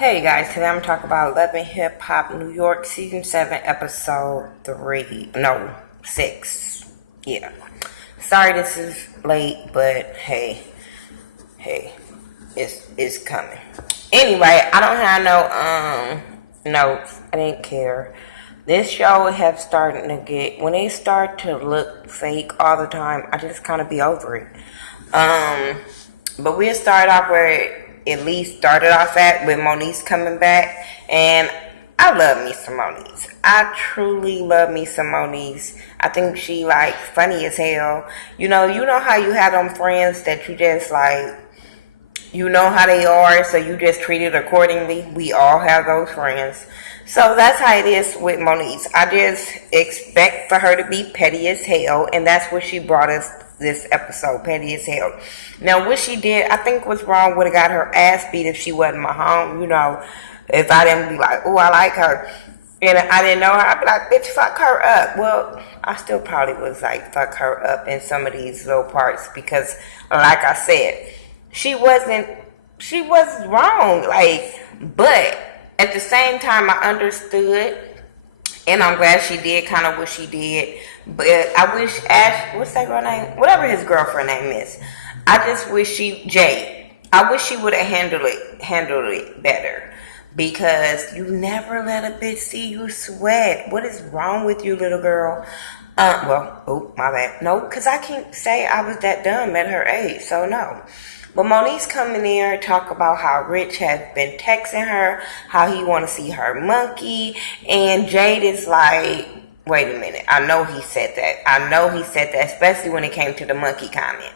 Hey guys, today I'm talking about Love and Hip Hop New York Season 7 Episode 3. No, 6. Yeah. Sorry this is late, but hey, it's coming. Anyway, I don't have no notes. I didn't care. This show have starting to get, when they start to look fake all the time, I just kind of be over it. But we'll start off where at least started off at with Moniece coming back, and I love me some Moniece. I truly love me some Moniece. I think she like funny as hell. You know how you have them friends that you just like, you know how they are, so you just treat it accordingly. We all have those friends. So that's how it is with Moniece. I just expect for her to be petty as hell, and that's what she brought us this episode, petty as hell. Now, what she did, I think was wrong, would have got her ass beat if she wasn't my home. If I didn't be like, oh, I like her, and I didn't know her, I'd be like, bitch, fuck her up. Well, I still probably was like, fuck her up in some of these little parts because, like I said, she was wrong, but at the same time, I understood, and I'm glad she did kind of what she did. But I wish what's that girl name? Whatever his girlfriend name is. I just wish I wish she would have handled it better. Because you never let a bitch see you sweat. What is wrong with you, little girl? My bad. No, because I can't say I was that dumb at her age, so no. But Moniece come in there and talk about how Rich has been texting her, how he want to see her monkey, and Jade is like, wait a minute, I know he said that, especially when it came to the monkey comment.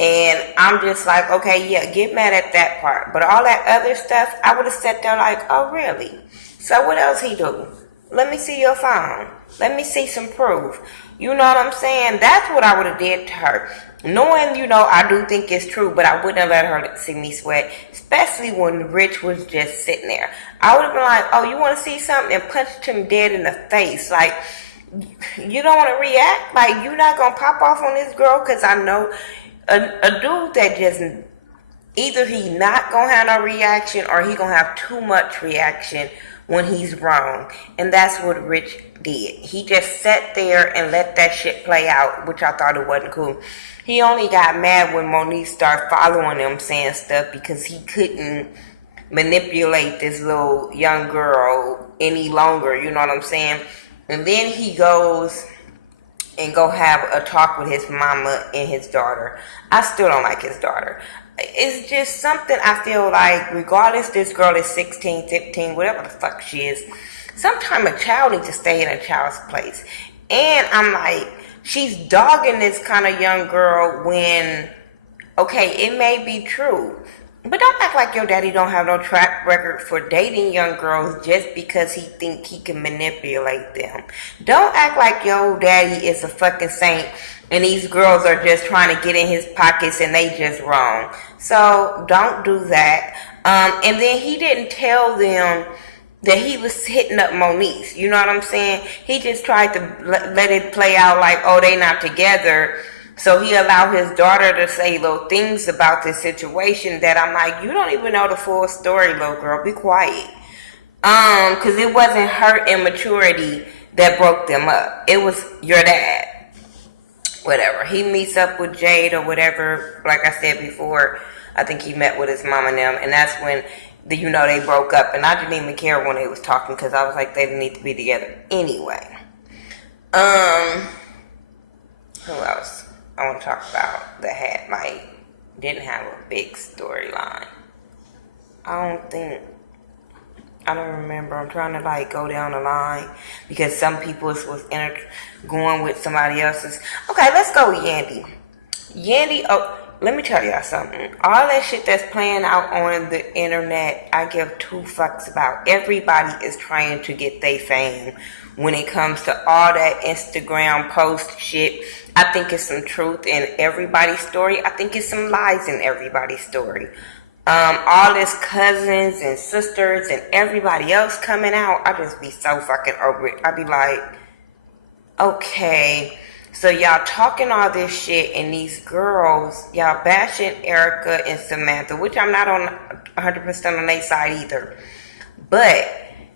And I'm just like, okay, yeah, get mad at that part. But all that other stuff, I would have sat there like, oh, really? So what else he do? Let me see your phone. Let me see some proof. You know what I'm saying? That's what I would have did to her. Knowing, I do think it's true, but I wouldn't have let her see me sweat, especially when Rich was just sitting there. I would have been like, oh, you want to see something? And punched him dead in the face. Like, you don't want to react? Like, you're not going to pop off on this girl? Because I know a dude that just, either he not going to have no reaction or he going to have too much reaction when he's wrong. And that's what Rich did. He just sat there and let that shit play out, which I thought it wasn't cool. He only got mad when Moniece started following him saying stuff because he couldn't manipulate this little young girl any longer, you know what I'm saying? And then he goes and go have a talk with his mama and his daughter. I still don't like his daughter. It's just something I feel like, regardless this girl is 16, 15, whatever the fuck she is, sometimes a child needs to stay in a child's place. And I'm like, she's dogging this kind of young girl when, okay, it may be true. But don't act like your daddy don't have no track record for dating young girls just because he think he can manipulate them. Don't act like your daddy is a fucking saint and these girls are just trying to get in his pockets and they just wrong. So don't do that. And then he didn't tell them that he was hitting up Moniece. You know what I'm saying? He just tried to let it play out like, oh, they not together. So he allowed his daughter to say little things about this situation that I'm like, you don't even know the full story, little girl. Be quiet. Because it wasn't her immaturity that broke them up. It was your dad. Whatever. He meets up with Jade or whatever. Like I said before, I think he met with his mom and them. And that's when, they broke up. And I didn't even care when they was talking because I was like, they didn't need to be together anyway. Who else I want to talk about that had, didn't have a big storyline? I don't remember. I'm trying to, go down the line because some people was going with somebody else's. Okay, let's go with Yandy. Yandy, let me tell y'all something. All that shit that's playing out on the internet, I give two fucks about. Everybody is trying to get their fame when it comes to all that Instagram post shit. I think it's some truth in everybody's story. I think it's some lies in everybody's story. All this cousins and sisters and everybody else coming out, I just be so fucking over it. I be like, okay, so y'all talking all this shit and these girls, y'all bashing Erica and Samantha, which I'm not 100% on their side either. But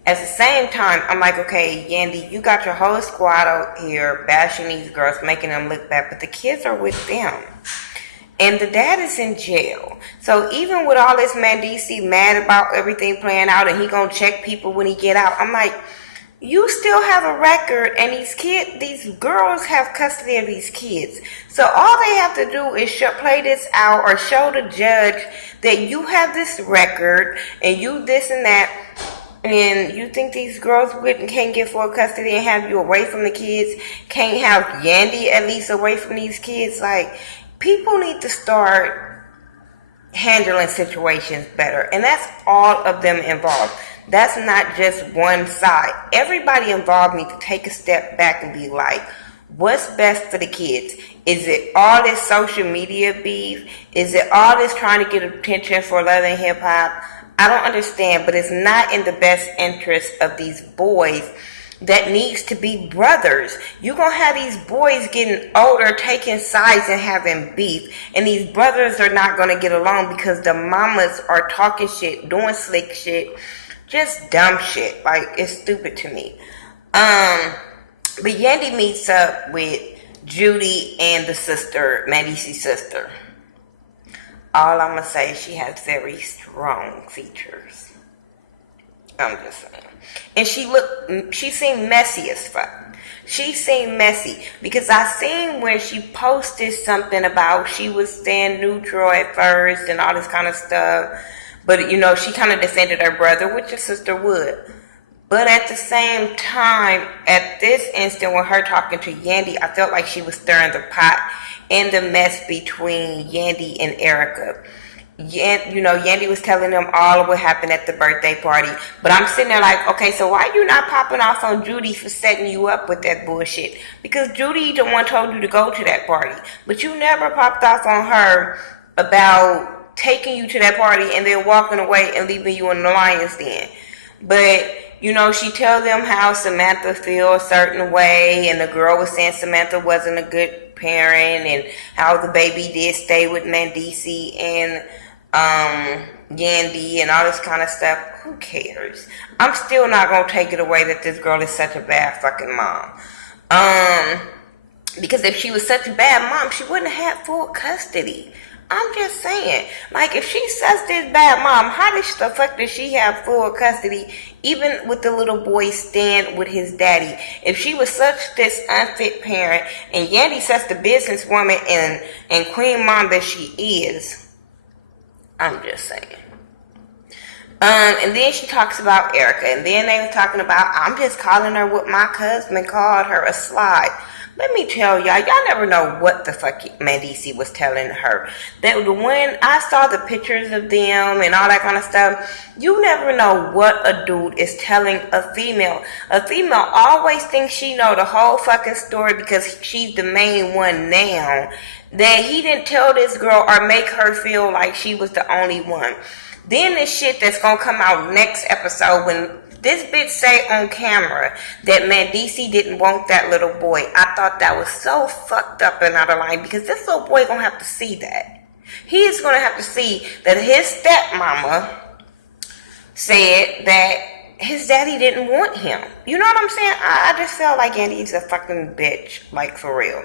at the same time, I'm like, okay, Yandy, you got your whole squad out here bashing these girls, making them look bad, but the kids are with them. And the dad is in jail. So even with all this Mandisi mad about everything playing out and he gonna check people when he get out, I'm like, you still have a record and these girls have custody of these kids. So all they have to do is play this out or show the judge that you have this record and you this and that, and you think these girls can't get full custody and have you away from the kids, can't have Yandy at least away from these kids. Like, people need to start handling situations better. And that's all of them involved. That's not just one side. Everybody involved needs to take a step back and be like, what's best for the kids? Is it all this social media beef? Is it all this trying to get attention for Love and Hip Hop? I don't understand, but it's not in the best interest of these boys that needs to be brothers. You're going to have these boys getting older, taking sides and having beef. And these brothers are not going to get along because the mamas are talking shit, doing slick shit, just dumb shit. Like, it's stupid to me. But Yandy meets up with Judy and the sister, Mandisi's sister. All I'm going to say is she has very strong features. I'm just saying. And she seemed messy as fuck. She seemed messy because I seen where she posted something about she was staying neutral at first and all this kind of stuff. But, you know, she kind of defended her brother, which a sister would. But at the same time, at this instant when her talking to Yandy, I felt like she was stirring the pot in the mess between Yandy and Erica. Yandy was telling them all of what happened at the birthday party. But I'm sitting there like, okay, so why you not popping off on Judy for setting you up with that bullshit? Because Judy the one told you to go to that party. But you never popped off on her about taking you to that party and then walking away and leaving you in the lion's den. But, you know, she tells them how Samantha feels a certain way, and the girl was saying Samantha wasn't a good parent, and how the baby did stay with Mandisi and Yandy and all this kind of stuff. Who cares? I'm still not gonna take it away that this girl is such a bad fucking mom. Because if she was such a bad mom, she wouldn't have had full custody. I'm just saying, like, if she's such this bad mom, how the fuck does she have full custody, even with the little boy staying with his daddy? If she was such this unfit parent, and Yandy such the businesswoman and queen mom that she is, I'm just saying. And then she talks about Erica, and then they were talking about, I'm just calling her what my husband called her, a slide. Let me tell y'all never know what the fuck Mandisi was telling her. That when I saw the pictures of them and all that kind of stuff, you never know what a dude is telling a female. A female always thinks she know the whole fucking story because she's the main one now. That he didn't tell this girl or make her feel like she was the only one. Then the shit that's gonna come out next episode when this bitch say on camera that Mandisi didn't want that little boy. I thought that was so fucked up and out of line because this little boy gonna have to see that. He is gonna have to see that his stepmama said that his daddy didn't want him. You know what I'm saying? I just felt like Andy's a fucking bitch, like for real.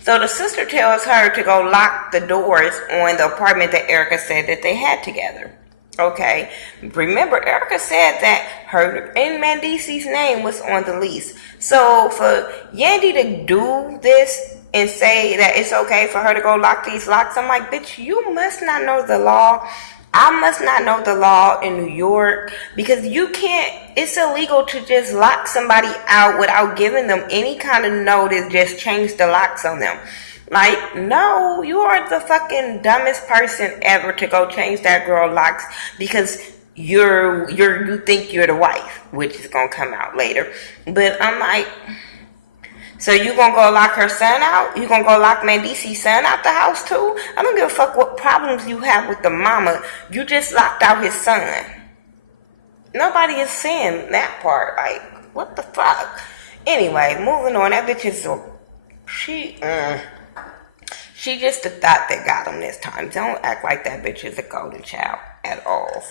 So the sister tells her to go lock the doors on the apartment that Erica said that they had together. Okay, remember Erica said that her and Mandisi's name was on the lease. So for Yandy to do this and say that it's okay for her to go lock these locks, I'm like, bitch, you must not know the law. I must not know the law in New York because you can't, it's illegal to just lock somebody out without giving them any kind of notice, just change the locks on them. Like, no, you are the fucking dumbest person ever to go change that girl locks because you think you're the wife, which is gonna come out later. But I'm like, so you gonna go lock her son out? You gonna go lock Mandisi's son out the house too? I don't give a fuck what problems you have with the mama. You just locked out his son. Nobody is saying that part. Like, what the fuck? Anyway, moving on. That bitch is She just the thought that got him this time. Don't act like that bitch is a golden child. at all.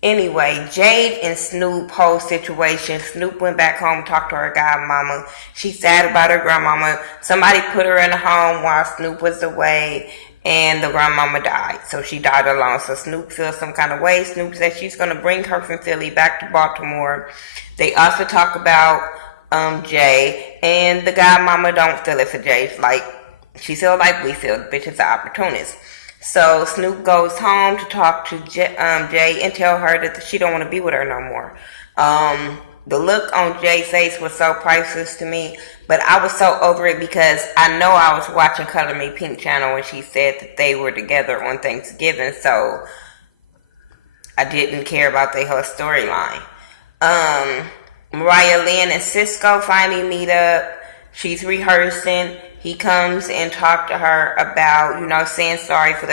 Anyway, Jade and Snoop whole situation. Snoop went back home, talked to her godmama. She's sad about her grandmama. Somebody put her in a home while Snoop was away, and the grandmama died. So she died alone. So Snoop feels some kind of way. Snoop says she's going to bring her from Philly back to Baltimore. They also talk about Jay, and the godmama don't feel it for Jay. Like, she feels like we feel. The bitch is an opportunist. So Snoop goes home to talk to Jay and tell her that she don't want to be with her no more. The look on Jay's face was so priceless to me, but I was so over it because I know I was watching Color Me Pink channel when she said that they were together on Thanksgiving, so I didn't care about their whole storyline. Mariah Lynn and Cisco finally meet up. She's rehearsing. He comes and talked to her about, saying sorry for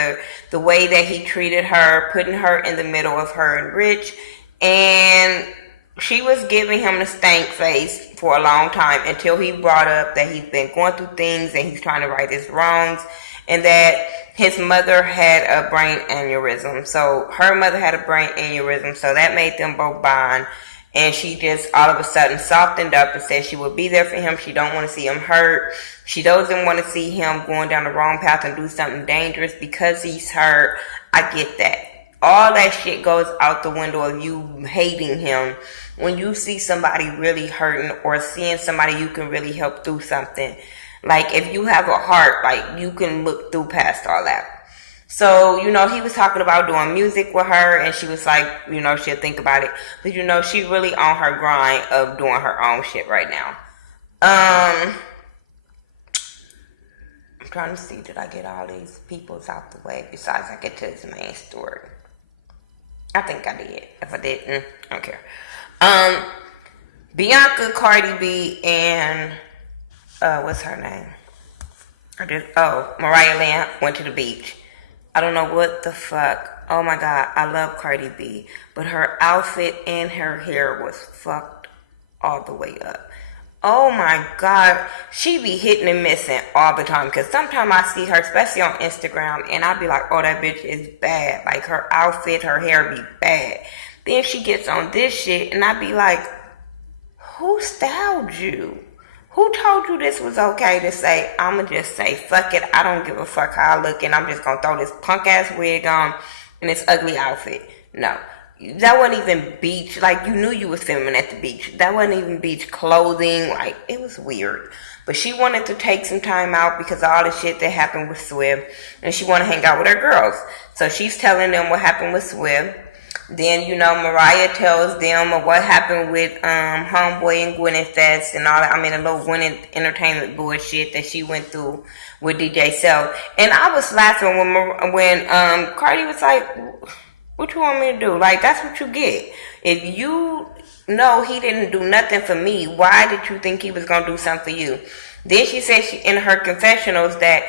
the way that he treated her, putting her in the middle of her and Rich. And she was giving him the stank face for a long time until he brought up that he's been going through things and he's trying to right his wrongs, and that his mother had a brain aneurysm. So her mother had a brain aneurysm, so that made them both bond. And she just all of a sudden softened up and said she would be there for him. She don't want to see him hurt. She doesn't want to see him going down the wrong path and do something dangerous because he's hurt. I get that. All that shit goes out the window of you hating him when you see somebody really hurting or seeing somebody you can really help through something. Like, if you have a heart, like, you can look through past all that. So, he was talking about doing music with her, and she was like, she'll think about it. But, she really on her grind of doing her own shit right now. I'm trying to see, did I get all these peoples out the way besides I get to his main story? I think I did. If I didn't, I don't care. Bianca, Cardi B, and, what's her name? Mariah Lynn went to the beach. I don't know what the fuck. Oh my God, I love Cardi B. But her outfit and her hair was fucked all the way up. Oh my God, she be hitting and missing all the time. Because sometimes I see her, especially on Instagram, and I be like, oh, that bitch is bad. Like, her outfit, her hair be bad. Then she gets on this shit, and I be like, who styled you? Who told you this was okay to say, I'ma just say, fuck it, I don't give a fuck how I look, and I'm just gonna throw this punk ass wig on and this ugly outfit? No. That wasn't even beach, like, you knew you was filming at the beach. That wasn't even beach clothing, like, it was weird. But she wanted to take some time out because of all the shit that happened with Swift, and she wanted to hang out with her girls. So she's telling them what happened with Swift. Then, Mariah tells them what happened with Homeboy and Gwyneth Fest and all that. I mean, a little Gwyneth entertainment bullshit that she went through with DJ Self. And I was laughing when Cardi was like, what you want me to do? Like, that's what you get. If you know he didn't do nothing for me, why did you think he was going to do something for you? Then she said in her confessionals that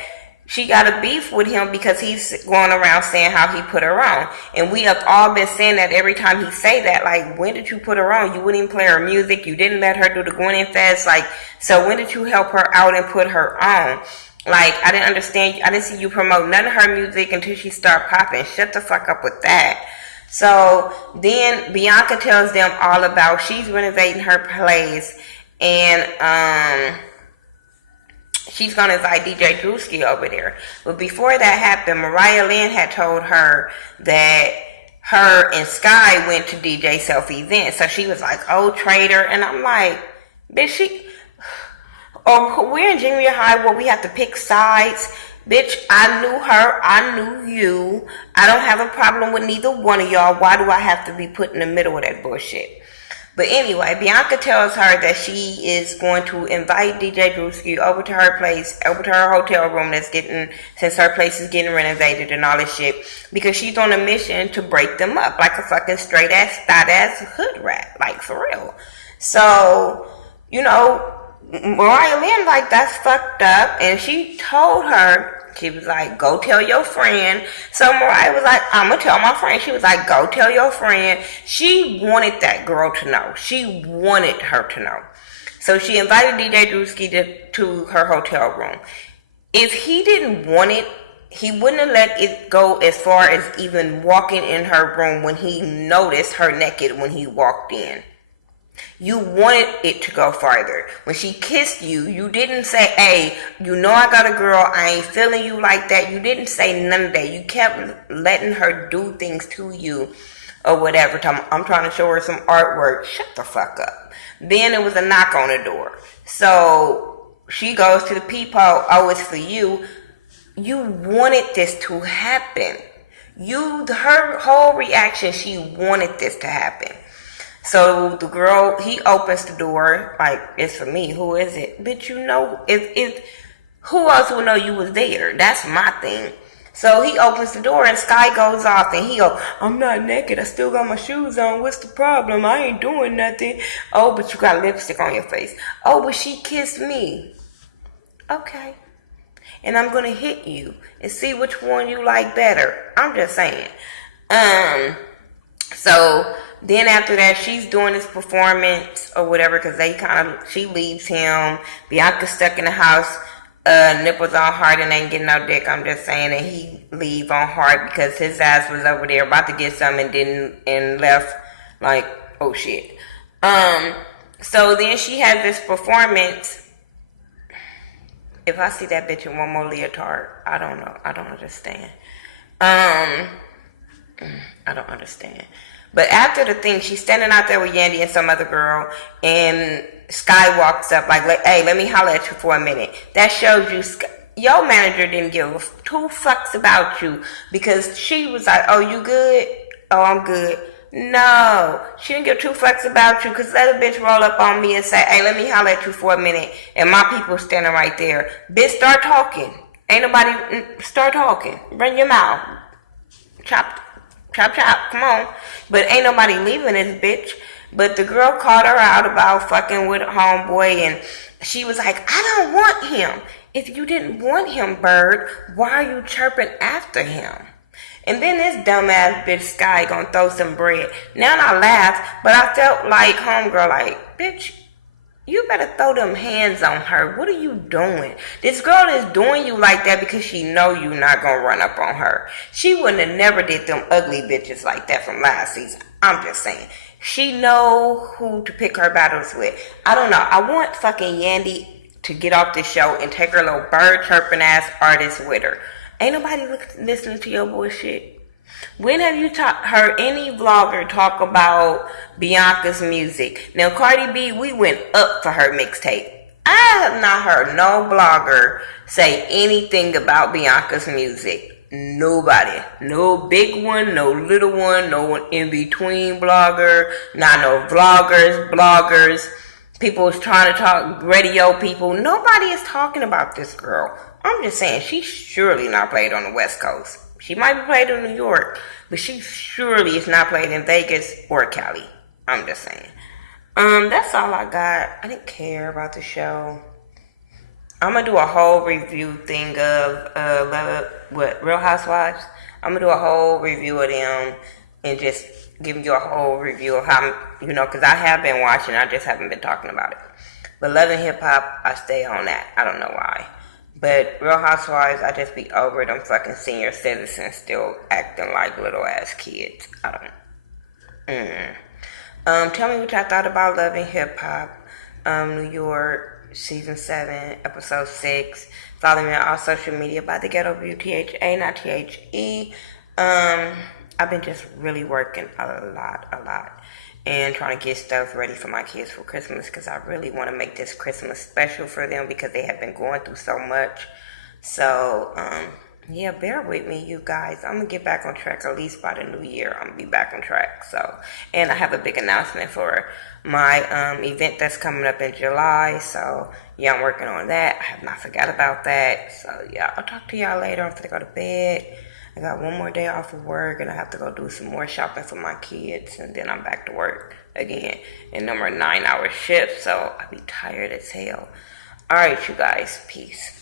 she got a beef with him because he's going around saying how he put her on. And we have all been saying that every time he say that. Like, when did you put her on? You wouldn't even play her music. You didn't let her do the Gwyneth Fest. Like, so when did you help her out and put her on? Like, I didn't understand. I didn't see you promote none of her music until she started popping. Shut the fuck up with that. So then Bianca tells them all about she's renovating her place. And, she's going to invite DJ Drewski over there. But before that happened, Mariah Lynn had told her that her and Sky went to DJ Self event. So she was like, oh, traitor. And I'm like, bitch, we're in junior high where we have to pick sides. Bitch, I knew her. I knew you. I don't have a problem with neither one of y'all. Why do I have to be put in the middle of that bullshit? But anyway, Bianca tells her that she is going to invite DJ Drewski over to her place, over to her hotel room since her place is getting renovated and all this shit, because she's on a mission to break them up like a fucking straight ass, thought ass hood rat, like for real. So, Mariah Lynn, like, that's fucked up, and she told her, she was like, go tell your friend. So Mariah was like, I'm going to tell my friend. She was like, go tell your friend. She wanted that girl to know. She wanted her to know. So she invited DJ Drewski to her hotel room. If he didn't want it, he wouldn't have let it go as far as even walking in her room when he noticed her naked when he walked in. You wanted it to go farther. When she kissed you, you didn't say, hey, you know I got a girl, I ain't feeling you like that. You didn't say none of that. You kept letting her do things to you or whatever. I'm trying to show her some artwork. Shut the fuck up. Then it was a knock on the door. So she goes to the peephole. Oh, it's for you. You wanted this to happen. Her whole reaction, she wanted this to happen. So the girl, he opens the door, like, it's for me. Who is it? Bitch, you know, who else would know you was there? That's my thing. So he opens the door and Sky goes off and he goes, I'm not naked. I still got my shoes on. What's the problem? I ain't doing nothing. Oh, but you got lipstick on your face. Oh, but she kissed me. Okay. And I'm going to hit you and see which one you like better. I'm just saying. So then after that, she's doing this performance or whatever because she leaves him. Bianca's stuck in the house. Nipples on hard and ain't getting no dick. I'm just saying that he leave on hard because his ass was over there about to get some and left like, oh shit. So then she has this performance. If I see that bitch in one more leotard, I don't know. I don't understand. I don't understand. But after the thing, she's standing out there with Yandy and some other girl, and Sky walks up like, hey, let me holler at you for a minute. That shows you, your manager didn't give two fucks about you because she was like, oh, you good? Oh, I'm good. No, she didn't give two fucks about you because let a bitch roll up on me and say, hey, let me holler at you for a minute, and my people standing right there. Bitch, start talking. Ain't nobody, start talking. Run your mouth. Chop, chop, chop, come on. But ain't nobody leaving this bitch. But the girl called her out about fucking with homeboy, and she was like, I don't want him. If you didn't want him, Bird, why are you chirping after him? And then this dumbass bitch Sky gonna throw some bread. Now I laughed, but I felt like homegirl, like, bitch, you better throw them hands on her. What are you doing? This girl is doing you like that because she know you not gonna run up on her. She wouldn't have never did them ugly bitches like that from last season. I'm just saying. She know who to pick her battles with. I don't know. I want fucking Yandy to get off this show and take her little bird chirping ass artist with her. Ain't nobody listening to your bullshit. When have you heard any vlogger talk about Bianca's music? Now, Cardi B, we went up for her mixtape. I have not heard no blogger say anything about Bianca's music. Nobody. No big one, no little one, no one in between blogger, not no bloggers. People was trying to talk, radio people. Nobody is talking about this girl. I'm just saying, she surely not played on the West Coast. She might be played in New York, but she surely is not played in Vegas or Cali. I'm just saying. That's all I got. I didn't care about the show. I'm gonna do a whole review thing of Real Housewives. I'm gonna do a whole review of them and just give you a whole review of how, because I have been watching. I just haven't been talking about it. But Love and Hip Hop, I stay on that. I don't know why. But Real Housewives, I just be over them fucking senior citizens still acting like little ass kids. I don't. Tell me what y'all thought about Love and Hip Hop, New York. Season 7, Episode 6. Follow me on all social media by Thaghettoview, THA, not THE. I've been just really working a lot. And trying to get stuff ready for my kids for Christmas. Because I really want to make this Christmas special for them. Because they have been going through so much. So, yeah, bear with me, you guys. I'm going to get back on track. At least by the new year, I'm going to be back on track. So, and I have a big announcement for my event that's coming up in July. So, yeah, I'm working on that. I have not forgot about that. So, yeah, I'll talk to y'all later after I go to bed. I got one more day off of work, and I have to go do some more shopping for my kids. And then I'm back to work again. And number 9-hour shift, so I'll be tired as hell. All right, you guys. Peace.